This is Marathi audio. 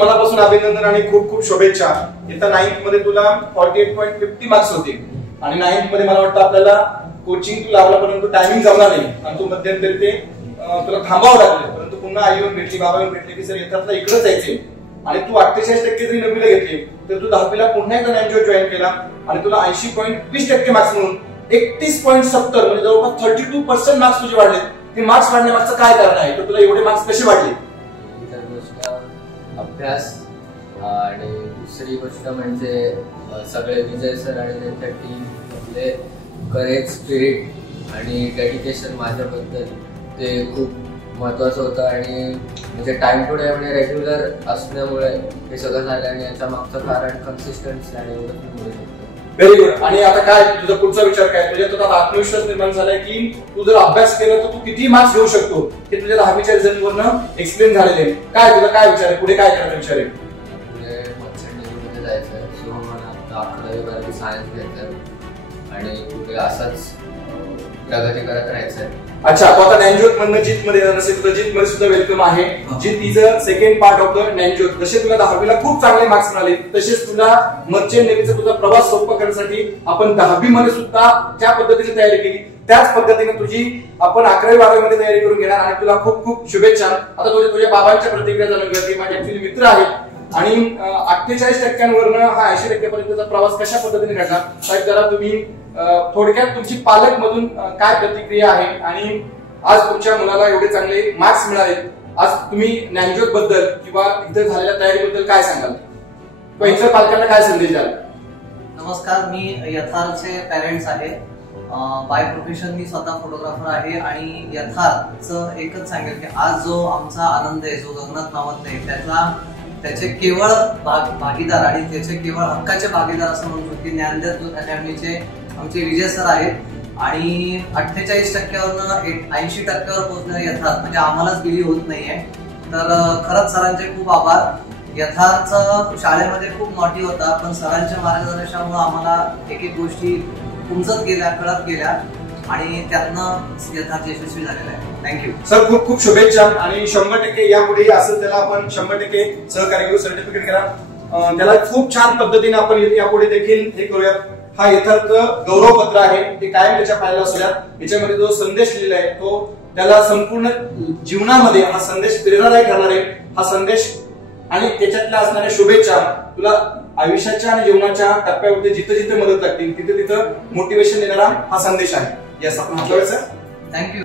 मनापासून अभिनंदन आणि खूप खूप शुभेच्छा। इथं 9th मध्ये तुला 48.50 मार्क्स होते आणि 9th मध्ये मला वाटतं आपल्याला कोचिंग तू लावला परंतु टायमिंग जमला नाही आणि तू मध्यंतरी ते तुला थांबावं लागलं, परंतु पुन्हा आई येऊन भेटली, बाबा येऊन भेटले की सर येतात इकडे जायचे आणि तू 48% जरी 9वीला घेतले तर तू 10वीला पुन्हा एकदा नॅनजो जॉईन केला आणि तुला 80.20% मार्क्स म्हणून 31.70 म्हणजे जवळपास 32% मार्क्स तुझे वाढले। ते मार्क्स वाढण्यामागचं काय कारण आहे, तर तुला एवढे मार्क्स कसे वाढले? अभ्यास आणि दुसरी गोष्ट म्हणजे सगळे विजय सर आणि त्यांच्या टीम मधले करेज, स्पिरिट आणि डेडिकेशन माझ्याबद्दल ते खूप महत्त्वाचं होतं आणि म्हणजे टाइम टू टाइम आणि रेग्युलर असल्यामुळे हे सगळं झालं आणि याच्या मागचं कारण कन्सिस्टन्सी आणि एवढं मिळू शकतं। Very good. आणि आता काय तुझा पुढचा विचार काय, तुझ्या तुझा आत्मविश्वास निर्माण झालाय की तू जर अभ्यास केला तर तू किती मार्क्स घेऊ शकतो हे तुझ्या 10वीच्या रिझल्ट वरनं एक्सप्लेन झालेले। काय तुझा काय विचार आहे, पुढे काय करायचा विचार आहे? पुढे मत्स्यमध्ये जायचं आहे, सो मला 11वी सायन्स घ्यायचं आणि पुढे असाच प्रगती करत राहायचं। अच्छा, तो आता नॅनजोत मधनं जीत मध्ये येणार असेल तर जीत मध्ये सुद्धा वेलकम आहे। Jeet is a second part of the Nanjot. जसे तुला 10वीला खूप चांगले मार्क्स मिळाले तसेच तुला मर्चंट नेव्हीचा तुझा प्रवास सोपा करण्यासाठी आपण 10वी मध्ये सुद्धा ज्या पद्धतीने तयारी केली त्याच पद्धतीने तुझी आपण 11वी 12वी मध्ये तयारी करून घेणार आणि तुला खूप खूप शुभेच्छा। आता तुझ्या बाबांच्या प्रतिक्रिया जाणून घ्या, ते माझे ऍक्च्युअली मित्र आहेत आणि 48% हा 80% पर्यंतचा प्रवास कशा पद्धतीने घडला साहेब, जरा तुम्ही थोडक्यात तुमची पालक मधून काय प्रतिक्रिया आहे आणि आज तुमच्या मुलाला एवढे चांगले मार्क्स मिळाले, आज तुम्ही नॅनजोत बद्दल किंवा इथे झालेल्या तयारीबद्दल काय सांगाल किंवा इतर पालकांना काय संदेश द्याल? नमस्कार, मी यथार्थचे पॅरेंट्स आहे। बाय प्रोफेशन मी स्वतः फोटोग्राफर आहे आणि यथार्थचं एकच सांगेल की आज जो आमचा आनंद आहे, जो गगनात मावत नाही, त्याचे केवळ भागीदार आणि त्याचे केवळ हक्काचे भागीदार असं म्हणू शकतो की ज्ञानदेव अकॅडमीचे आमचे विजय सर आहेत आणि 48%वरनं 80%वर पोहोचणारे यथार्थ म्हणजे आम्हालाच बिली होत नाहीये। तर खरंच सरांचे खूप आभार। यथार्थ शाळेमध्ये खूप नॉटी होता पण सरांच्या मार्गदर्शनामुळे आम्हाला एक एक गोष्टी उमजत गेल्या, कळत गेल्या आणि त्यातनं यथार्थ यशस्वी झालेला आहे। थँक्यू सर, खूप खूप शुभेच्छा आणि 100% यापुढे असं त्याला आपण 100% सहकार्य करू, सर्टिफिकेट करा त्याला खूप छान पद्धतीने आपण यापुढे देखील हे करूयात। हा यथार्थ गौरव पत्र आहे, ते कायम त्याच्या पायाला असल्यात। याच्यामध्ये जो संदेश लिहिला आहे तो त्याला संपूर्ण जीवनामध्ये हा संदेश प्रेरणादायी ठरणार आहे। हा संदेश आणि त्याच्यातल्या असणाऱ्या शुभेच्छा तुला आयुष्याच्या आणि जीवनाच्या टप्प्यावरती जिथे जिथे मदत लागतील तिथे तिथं मोटिवेशन देणारा हा संदेश आहे। यस, आपण हातवर सर, थँक्यू।